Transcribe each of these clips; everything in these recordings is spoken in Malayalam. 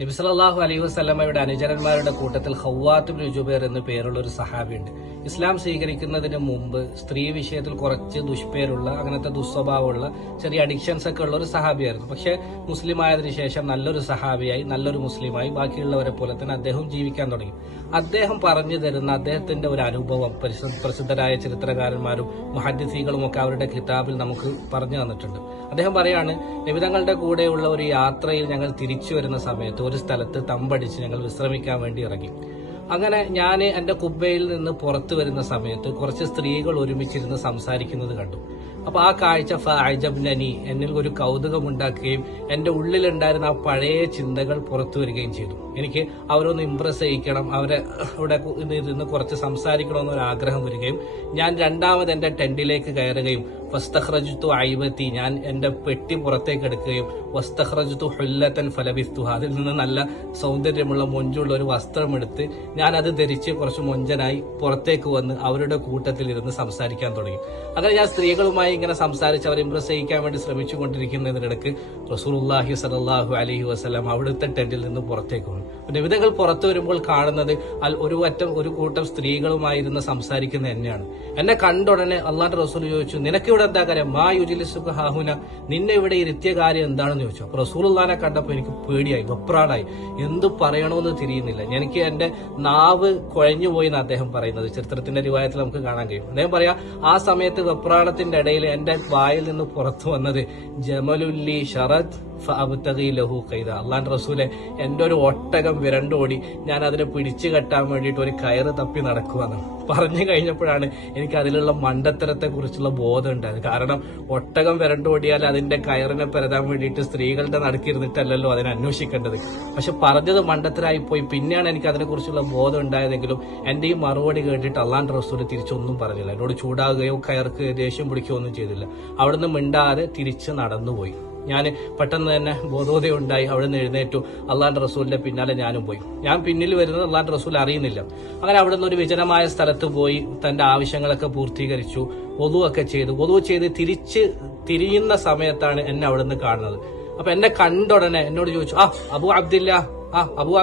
നബി സല്ലല്ലാഹു അലൈഹി വസല്ലമയുടെ അനുചരന്മാരുടെ കൂട്ടത്തിൽ ഖവ്വാത്ത് ഇബ്നു ജുബൈർ എന്നു പേരുള്ള ഒരു സഹാബിയുണ്ട്. ഇസ്ലാം സ്വീകരിക്കുന്നതിന് മുമ്പ് സ്ത്രീ വിഷയത്തിൽ കുറച്ച് ദുഷ്പേരുള്ള, അങ്ങനത്തെ ദുസ്വഭാവമുള്ള, ചെറിയ അഡിക്ഷൻസ് ഒക്കെ ഉള്ള ഒരു സഹാബിയായിരുന്നു. പക്ഷെ മുസ്ലിം ആയതിനു ശേഷം നല്ലൊരു സഹാബിയായി, നല്ലൊരു മുസ്ലിമായി ബാക്കിയുള്ളവരെ പോലെ തന്നെ അദ്ദേഹം ജീവിക്കാൻ തുടങ്ങി. അദ്ദേഹം പറഞ്ഞു തരുന്ന അദ്ദേഹത്തിന്റെ ഒരു അനുഭവം പ്രസിദ്ധരായ ചരിത്രകാരന്മാരും മുഹദ്ദിസീകളും ഒക്കെ അവരുടെ കിതാബിൽ നമുക്ക് പറഞ്ഞു തന്നിട്ടുണ്ട്. അദ്ദേഹം പറയാണ്, നബിതങ്ങളുടെ കൂടെയുള്ള ഒരു യാത്രയിൽ ഞങ്ങൾ തിരിച്ചു വരുന്ന സമയത്ത് ഒരു സ്ഥലത്ത് തമ്പടിച്ച് ഞങ്ങൾ വിശ്രമിക്കാൻ വേണ്ടി ഇറങ്ങി. അങ്ങനെ ഞാൻ എന്റെ കുബ്ബയിൽ നിന്ന് പുറത്തു വരുന്ന സമയത്ത് കുറച്ച് സ്ത്രീകൾ ഒരുമിച്ചിരുന്ന് സംസാരിക്കുന്നത് കണ്ടു. അപ്പൊ ആ കാഴ്ച ഫഅജബ്നനി, എന്നിൽ ഒരു കൗതുകമുണ്ടാക്കുകയും എന്റെ ഉള്ളിലുണ്ടായിരുന്ന ആ പഴയ ചിന്തകൾ പുറത്തു വരികയും ചെയ്തു. എനിക്ക് അവരൊന്ന് ഇംപ്രസ് ചെയ്യിക്കണം, അവരെ ഇവിടെ ഇരുന്ന് കുറച്ച് സംസാരിക്കണമെന്നൊരു ആഗ്രഹം വരികയും ഞാൻ രണ്ടാമത് എന്റെ ടെന്റിലേക്ക് കയറുകയും വസ്തഖ്റജ്തു ഐബത്തി, ഞാൻ എന്റെ പെട്ടി പുറത്തേക്ക് എടുക്കുകയും വസ്തഖ്റജ്തു ഹുല്ലത്തൻ ഫലബിസ്തുഹ, അതിൽ നിന്ന് നല്ല സൗന്ദര്യമുള്ള മൊഞ്ചുള്ള ഒരു വസ്ത്രം എടുത്ത് ഞാൻ അത് ധരിച്ച് കുറച്ച് മൊഞ്ചനായി പുറത്തേക്ക് വന്ന് അവരുടെ കൂട്ടത്തിൽ ഇരുന്ന് സംസാരിക്കാൻ തുടങ്ങി. അങ്ങനെ ഞാൻ സ്ത്രീകളുമായി ഇങ്ങനെ സംസാരിച്ച് അവരെ ഇംപ്രസ് ചെയ്യിക്കാൻ വേണ്ടി ശ്രമിച്ചുകൊണ്ടിരിക്കുന്നതിനിടക്ക് റസൂലുള്ളാഹി സ്വല്ലല്ലാഹു അലൈഹി വസല്ലം അവിടുത്തെ ടെന്റിൽ നിന്ന് പുറത്തേക്ക് വന്നു. നബിതങ്ങൾ പുറത്തു വരുമ്പോൾ കാണുന്നത് ഒരു കൂട്ടം സ്ത്രീകളുമായിരുന്ന് സംസാരിക്കുന്ന എന്നെയാണ്. എന്നെ കണ്ടുടനെ അള്ളാഹുവിന്റെ റസൂൽ ചോദിച്ചു, നിനക്ക് ഇവിടെ എന്താ കാര്യം? മാ യുജ്ലിസുക ഹാഹുന, നിന്നെ ഇവിടെ ഇരുത്തിയ കാര്യം എന്താണെന്ന് ചോദിച്ചു. അപ്പൊ റസൂലുള്ളാഹിനെ കണ്ടപ്പോൾ എനിക്ക് പേടിയായി, വെപ്രാളായി, എന്ത് പറയണമെന്ന് തിരിയുന്നില്ല. എനിക്ക് എന്റെ നാവ് കുഴഞ്ഞുപോയി എന്ന് അദ്ദേഹം പറയുന്നത് ചരിത്രത്തിന്റെ റിവായത്തിൽ നമുക്ക് കാണാൻ കഴിയും. അദ്ദേഹം പറയാ, ആ സമയത്ത് വെപ്രാളത്തിന്റെ ഇടയിൽ എന്റെ വായിൽ നിന്ന് പുറത്തു വന്നത് ജമലുല്ലി ഷറദ് ഫഅബ്തഗി ലഹു ഖൈദ, അള്ളാഹുവിന്റെ റസൂലെ, എന്റെ ഒരു ഒട്ടകം വിരണ്ടോടി, ഞാൻ അതിനെ പിടിച്ചു കെട്ടാൻ വേണ്ടിയിട്ട് ഒരു കയറ് തപ്പി നടക്കുവാന്ന് പറഞ്ഞു കഴിഞ്ഞപ്പോഴാണ് എനിക്ക് അതിലുള്ള മണ്ടത്തരത്തെ കുറിച്ചുള്ള ബോധം ഉണ്ടായത്. കാരണം ഒട്ടകം വിരണ്ടോടിയാൽ അതിന്റെ കയറിനെ പെരതാൻ വേണ്ടിയിട്ട് സ്ത്രീകളുടെ നടുക്കിരുന്നിട്ടല്ലല്ലോ അതിനെ അന്വേഷിക്കേണ്ടത്. പക്ഷെ പറഞ്ഞത് മണ്ടത്തരായി പോയി. പിന്നെയാണ് എനിക്ക് അതിനെക്കുറിച്ചുള്ള ബോധം ഉണ്ടായതെങ്കിലും എന്റെ ഈ മറുപടി കേട്ടിട്ട് അള്ളാഹുവിന്റെ റസൂൽ തിരിച്ചൊന്നും പറഞ്ഞില്ല. എന്നോട് ചൂടാകുകയോ കയർക്ക് ദേഷ്യം പിടിക്കുകയോ ഒന്നും ചെയ്തില്ല. അവിടുന്ന് മിണ്ടാതെ തിരിച്ച് നടന്നുപോയി. ഞാൻ പെട്ടെന്ന് തന്നെ ബോധോദയം അവിടെ നിന്ന് എഴുന്നേറ്റു. അള്ളാഹുവിന്റെ റസൂലിന്റെ പിന്നാലെ ഞാനും പോയി. ഞാൻ പിന്നിൽ വരുന്നത് അള്ളാഹുവിന്റെ റസൂൽ അറിയുന്നില്ല. അങ്ങനെ അവിടെ നിന്ന് ഒരു വിജനമായ സ്ഥലത്ത് പോയി തന്റെ ആവശ്യങ്ങളൊക്കെ പൂർത്തീകരിച്ചു. വദു ഒക്കെ ചെയ്തു. വദു ചെയ്ത് തിരിയുന്ന സമയത്താണ് എന്നെ അവിടെ നിന്ന് കാണുന്നത്. അപ്പൊ എന്നെ കണ്ടുടനെ എന്നോട് ചോദിച്ചു, അബു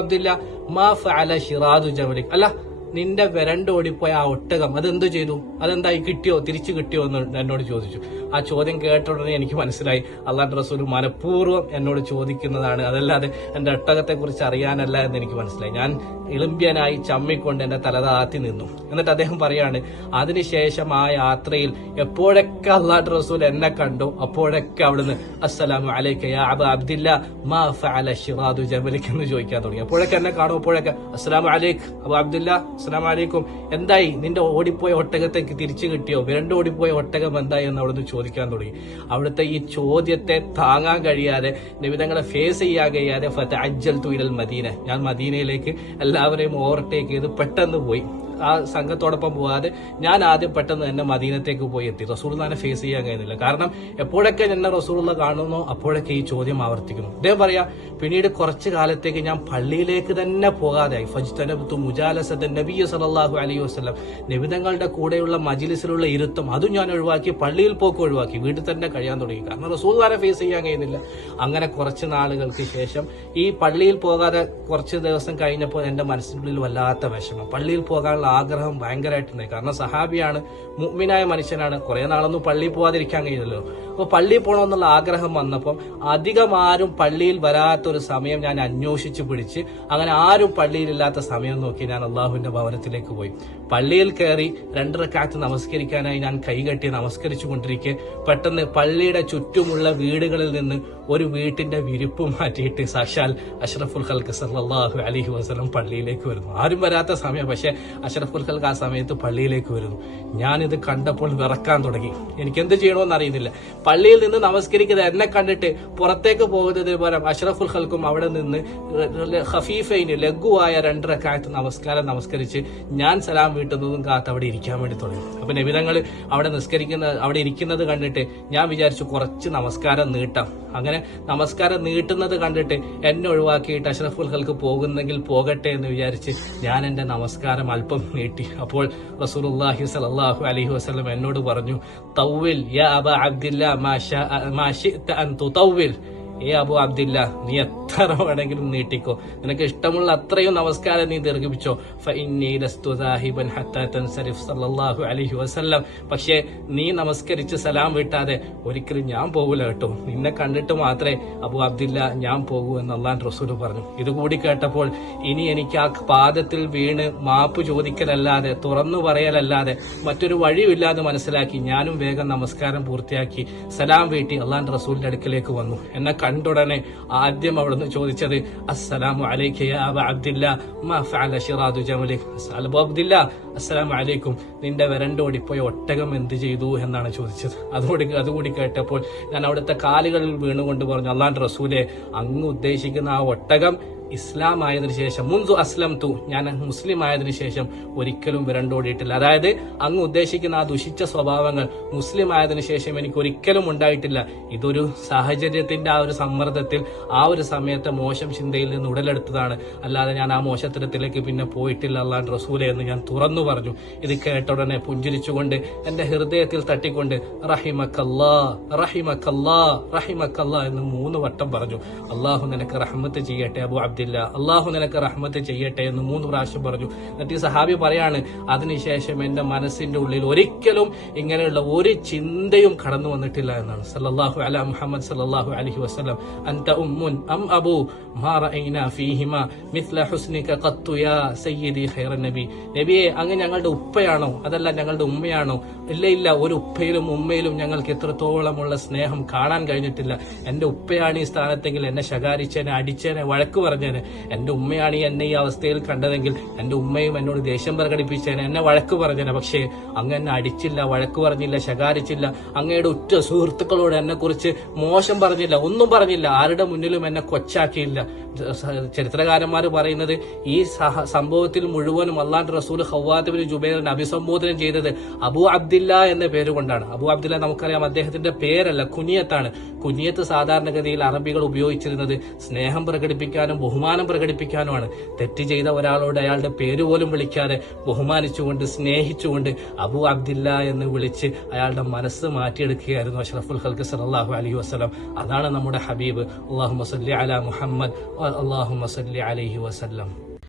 അബ്ദില്ല മാ ഫഅല ശിറാദു ജമലിക്, അല്ല നിന്റെ വിരണ്ടോടിപ്പോയ ആ ഒട്ടകം അതെന്തു ചെയ്തു? അതെന്തായി, കിട്ടിയോ, തിരിച്ചു കിട്ടിയോ എന്ന് എന്നോട് ചോദിച്ചു. ആ ചോദ്യം കേട്ട ഉടനെ എനിക്ക് മനസ്സിലായി അള്ളാഹുവിന്റെ റസൂൽ മനഃപൂർവ്വം എന്നോട് ചോദിക്കുന്നതാണ്, അതല്ലാതെ എന്റെ ഒട്ടകത്തെ കുറിച്ച് അറിയാനല്ല എന്ന് എനിക്ക് മനസ്സിലായി. ഞാൻ ഇളിമ്പ്യനായി ചമ്മിക്കൊണ്ട് എന്റെ തലതാത്തി നിന്നു. എന്നിട്ട് അദ്ദേഹം പറയാണ്, അതിനുശേഷം ആ യാത്രയിൽ എപ്പോഴൊക്കെ അള്ളാഹുവിന്റെ റസൂൽ എന്നെ കണ്ടു അപ്പോഴൊക്കെ അവിടുന്ന് അസ്സലാമു അലൈക യാ അബ അബ്ദില്ല മാ ഫഅല ശിറാദു ജമലിക് എന്ന് ചോദിക്കാൻ തുടങ്ങി. അപ്പോഴൊക്കെ എന്നെ കാണും അപ്പോഴൊക്കെ അസ്സലാമു അലൈക് അബു അബ്ദില്ല, അസ്സലാമു അലൈക്കും, എന്തായി, നിന്റെ ഓടിപ്പോയ ഒട്ടകത്തേക്ക് തിരിച്ചു കിട്ടിയോ? വിരണ്ട് ഓടിപ്പോയ ഒട്ടകം എന്തായി എന്ന് അവിടുന്ന് ചോദിക്കാൻ തുടങ്ങി. അവിടുത്തെ ഈ ചോദ്യത്തെ താങ്ങാൻ കഴിയാതെ, നബിതങ്ങളെ ഫേസ് ചെയ്യാൻ കഴിയാതെ ഫതഅജ്ജൽതു ഇലൽ മദീന, ഞാൻ മദീനയിലേക്ക് എല്ലാവരെയും ഓവർടേക്ക് ചെയ്ത് പെട്ടെന്ന് പോയി. ആ സംഘത്തോടൊപ്പം പോകാതെ ഞാൻ ആദ്യം പെട്ടെന്ന് തന്നെ മദീനത്തേക്ക് പോയി എത്തി. റസൂലുള്ളാഹിനെ ഫേസ് ചെയ്യാൻ കഴിയുന്നില്ല. കാരണം എപ്പോഴൊക്കെ എന്നെ റസൂലുള്ളാഹി കാണുന്നോ അപ്പോഴൊക്കെ ഈ ചോദ്യം ആവർത്തിക്കുന്നു. അദ്ദേഹം പറയാ, പിന്നീട് കുറച്ചു കാലത്തേക്ക് ഞാൻ പള്ളിയിലേക്ക് തന്നെ പോകാതെയായി. ഫജ്തനബ്തു മുജാലസത നബി സല്ലല്ലാഹു അലൈഹി വസല്ലം, നബിതങ്ങളുടെ കൂടെയുള്ള മജ്ലിസിലുള്ള ഇരുത്തം അതും ഞാൻ ഒഴിവാക്കി, പള്ളിയിൽ പോക്ക് ഒഴിവാക്കി, വീട്ടിൽ തന്നെ കഴിയാൻ തുടങ്ങി. കാരണം റസൂലുള്ളാഹിനെ ഫേസ് ചെയ്യാൻ കഴിയുന്നില്ല. അങ്ങനെ കുറച്ച് നാളുകൾക്ക് ശേഷം ഈ പള്ളിയിൽ പോകാതെ കുറച്ച് ദിവസം കഴിഞ്ഞപ്പോൾ എന്റെ മനസ്സിനുള്ളിൽ വല്ലാത്ത വിഷമം, പള്ളിയിൽ പോകാനുള്ള ആഗ്രഹം ഭയങ്കരമായിട്ടുണ്ടായി. കാരണം സഹാബിയാണ്, മുഅ്മിനായ മനുഷ്യനാണ്, കുറെ നാളൊന്നും പള്ളിയിൽ പോകാതിരിക്കാൻ കഴിയില്ലല്ലോ. അപ്പൊ പള്ളിയിൽ പോകണമെന്നുള്ള ആഗ്രഹം വന്നപ്പം അധികം ആരും പള്ളിയിൽ വരാത്തൊരു സമയം ഞാൻ അന്വേഷിച്ച് പിടിച്ച്, അങ്ങനെ ആരും പള്ളിയിലില്ലാത്ത സമയം നോക്കി ഞാൻ അള്ളാഹുവിന്റെ ഭവനത്തിലേക്ക് പോയി. പള്ളിയിൽ കയറി 2 റക്അത്ത് നമസ്കരിക്കാനായി ഞാൻ കൈകെട്ടി നമസ്കരിച്ചു കൊണ്ടിരിക്കെ പെട്ടെന്ന് പള്ളിയുടെ ചുറ്റുമുള്ള വീടുകളിൽ നിന്ന് ഒരു വീട്ടിന്റെ വിരിപ്പ് മാറ്റിയിട്ട് സാക്ഷാൽ അഷ്റഫുൽ ഖൽഖ് സല്ലല്ലാഹു അലൈഹി വസല്ലം പള്ളിയിലേക്ക് വരുന്നു. ആരും വരാത്ത സമയം, പക്ഷെ അഷ്റഫുൽ ഖൽഖ് ആ സമയത്ത് പള്ളിയിലേക്ക് വരുന്നു. ഞാനിത് കണ്ടപ്പോൾ വിറക്കാൻ തുടങ്ങി. എനിക്ക് എന്ത് ചെയ്യണമെന്ന് അറിയുന്നില്ല. പള്ളിയിൽ നിന്ന് നമസ്കരിക്കുന്നത് എന്നെ കണ്ടിട്ട് പുറത്തേക്ക് പോകുന്നതിന് പകരം അഷ്റഫുൽ ഖൽഖും അവിടെ നിന്ന് ഖഫീഫൈന് ലഘുവായ 2 റക്അത്ത് നമസ്കരിച്ച് ഞാൻ സലാം വീട്ടുന്നതും കാത്ത് അവിടെ ഇരിക്കാൻ വേണ്ടി തുടങ്ങി. അപ്പൊ നബിതങ്ങൾ അവിടെ ഇരിക്കുന്നത് കണ്ടിട്ട് ഞാൻ വിചാരിച്ചു കുറച്ച് നമസ്കാരം നീട്ടാം. അങ്ങനെ നമസ്കാരം നീട്ടുന്നത് കണ്ടിട്ട് എന്നെ ഒഴിവാക്കിയിട്ട് അഷ്റഫുൽ ഖൽഖ് പോകുന്നെങ്കിൽ പോകട്ടെ എന്ന് വിചാരിച്ച് ഞാൻ എന്റെ നമസ്കാരം അല്പം നീട്ടി. അപ്പോൾ റസൂലുള്ളാഹി സ്വല്ലല്ലാഹു അലൈഹി വസല്ലം എന്നോട് പറഞ്ഞു, തൗവിൽ യാ അബ അബ്ദില്ല മാ ശിഅത അൻ തുതൗവിൽ, അബു അബ്ദില്ല, നീ എത്ര വേണമെങ്കിലും നീട്ടിക്കോ, നിനക്ക് ഇഷ്ടമുള്ള അത്രയും നമസ്കാരം നീ ദീർഘിപ്പിച്ചോ. സല്ലല്ലാഹു അലൈഹി വസല്ലം, പക്ഷേ നീ നമസ്കരിച്ച് സലാം വിട്ടാതെ ഒരിക്കലും ഞാൻ പോകൂല കേട്ടോ, നിന്നെ കണ്ടിട്ട് മാത്രമേ അബു അബ്ദില്ല ഞാൻ പോകൂ എന്ന് അല്ലാഹുവിന്റെ റസൂൽ പറഞ്ഞു. ഇതുകൂടി കേട്ടപ്പോൾ ഇനി എനിക്ക് ആ പാദത്തിൽ വീണ് മാപ്പ് ചോദിക്കലല്ലാതെ തുറന്നു പറയലല്ലാതെ മറ്റൊരു വഴിയില്ലാതെ മനസ്സിലാക്കി ഞാനും വേഗം നമസ്കാരം പൂർത്തിയാക്കി സലാം വീട്ടി അല്ലാഹുവിന്റെ റസൂലിന്റെ അടുക്കലേക്ക് വന്നു. എന്നെ കണ്ടുടനെ ആദ്യം അവിടുന്ന് ചോദിച്ചത് അസ്സലാമു അലൈക യാ അബാ അബ്ദില്ല മാ ഫഅല ശിറാദു ജമലിക്. അബൂ അബ്ദില്ല അസ്സലാമു അലൈക്കും, നിന്റെ വരണ്ടോടിപ്പോയ ഒട്ടകം എന്ത് ചെയ്തു എന്നാണ് ചോദിച്ചത്. അതുകൂടി കേട്ടപ്പോൾ ഞാൻ അവിടുത്തെ കാലുകളിൽ വീണുകൊണ്ട് പറഞ്ഞു, അല്ലാഹുവിന്റെ റസൂലെ, അങ്ങ് ഉദ്ദേശിക്കുന്ന ആ ഒട്ടകം ഇസ്ലാം ആയതിനു ശേഷം മുൻസു അസ്ലംതു, ഞാൻ മുസ്ലിം ആയതിനു ശേഷം ഒരിക്കലും വിരണ്ടോടിയിട്ടില്ല. അതായത് അങ്ങ് ഉദ്ദേശിക്കുന്ന ആ ദുഷിച്ച സ്വഭാവങ്ങൾ മുസ്ലിം ആയതിനു ശേഷം എനിക്ക് ഒരിക്കലും ഉണ്ടായിട്ടില്ല. ഇതൊരു സാഹചര്യത്തിന്റെ ആ ഒരു സമ്മർദ്ദത്തിൽ ആ ഒരു സമയത്തെ മോശം ചിന്തയിൽ നിന്ന് ഉടലെടുത്തതാണ്, അല്ലാതെ ഞാൻ ആ മോശത്തരത്തിലേക്ക് പിന്നെ പോയിട്ടില്ല അല്ലാഹുവിന്റെ റസൂലേ എന്ന് ഞാൻ തുറന്നു പറഞ്ഞു. ഇത് കേട്ട ഉടനെ പുഞ്ചിരിച്ചുകൊണ്ട് എന്റെ ഹൃദയത്തിൽ തട്ടിക്കൊണ്ട് റഹിമക്കല്ലാ റഹിമക്കല്ലാ റഹിമക്കല്ലാ എന്ന് 3 വട്ടം പറഞ്ഞു. അള്ളാഹു നിനക്ക് റഹ്മത്ത് ചെയ്യട്ടെ അബു അബ്ദില്ല, അള്ളാഹു നിനക്ക് റഹ്മത്ത് ചെയ്യട്ടെ എന്ന് 3 പ്രാവശ്യം പറഞ്ഞു. എന്നിട്ട് ഈ സഹാബി പറയാണ്, അതിനുശേഷം എന്റെ മനസ്സിന്റെ ഉള്ളിൽ ഒരിക്കലും ഇങ്ങനെയുള്ള ഒരു ചിന്തയും കടന്നു വന്നിട്ടില്ല എന്നാണ്. സല്ലല്ലാഹു അലാ മുഹമ്മദ് സല്ലല്ലാഹു അലൈഹി വസല്ലം. അൻത ഉമ്മുൻ അം അബൂ മാ റഅയ്നാ ഫീഹിമാ മിസ്ല ഹുസ്നിക ഖത്തു യാ സയ്യിദി ഖൈറൻ നബി. നബിയെ, അങ്ങ് ഞങ്ങളുടെ ഉപ്പയാണോ അതല്ല ഞങ്ങളുടെ ഉമ്മയാണോ? ഇല്ല, ഒരു ഉപ്പയിലും ഉമ്മയിലും ഞങ്ങൾക്ക് എത്രത്തോളമുള്ള സ്നേഹം കാണാൻ കഴിഞ്ഞിട്ടില്ല. എന്റെ ഉപ്പയാണ് ഈ സ്ഥാനത്തെങ്കിൽ എന്നെ ശകാരിച്ചേനെ, അടിച്ചേനെ, വഴക്ക് പറഞ്ഞേനെ. എന്റെ ഉമ്മയാണ് എന്നെ ഈ അവസ്ഥയിൽ കണ്ടതെങ്കിൽ എന്റെ ഉമ്മയും എന്നോട് ദേഷ്യം പ്രകടിപ്പിച്ചേനെ, എന്നെ വഴക്ക് പറഞ്ഞേനെ. പക്ഷേ അങ്ങ് എന്നെ അടിച്ചില്ല, വഴക്ക് പറഞ്ഞില്ല, ശകാരിച്ചില്ല. അങ്ങയുടെ ഉറ്റ സുഹൃത്തുക്കളോട് എന്നെ കുറിച്ച് മോശം പറഞ്ഞില്ല, ഒന്നും പറഞ്ഞില്ല. ആരുടെ മുന്നിലും എന്നെ കൊച്ചാക്കിയില്ല. ചരിത്രകാരന്മാർ പറയുന്നത് ഈ സംഭവത്തിൽ മുഴുവനും അല്ലാഹുവിന്റെ റസൂൽ ഖവ്വാത്ത് ബിൻ ജുബൈറിനെ അഭിസംബോധന ചെയ്തത് അബൂ അബ്ദില്ല എന്ന പേര് കൊണ്ടാണ്. അബൂ അബ്ദില്ല നമുക്കറിയാം, അദ്ദേഹത്തിന്റെ പേരല്ല, കുനിയത്താണ്. കുനിയത്ത് സാധാരണഗതിയിൽ അറബികൾ ഉപയോഗിച്ചിരുന്നത് സ്നേഹം പ്രകടിപ്പിക്കാനും ബഹുമാനം പ്രകടിപ്പിക്കാനുമാണ്. തെറ്റ് ചെയ്ത ഒരാളോട് അയാളുടെ പേര് പോലും വിളിക്കാതെ ബഹുമാനിച്ചുകൊണ്ട് സ്നേഹിച്ചുകൊണ്ട് അബൂ അബ്ദില്ല എന്ന് വിളിച്ച് അയാളുടെ മനസ്സ് മാറ്റിയെടുക്കുകയായിരുന്നു അഷ്റഫുൽ ഖൽഖ് സല്ലല്ലാഹു അലൈഹി വസല്ലം. അതാണ് നമ്മുടെ ഹബീബ്. അല്ലാഹുമ്മ സല്ലി അലാ മുഹമ്മദ് അല്ലാഹുമ്മ സല്ലി അലൈഹി വസല്ലം.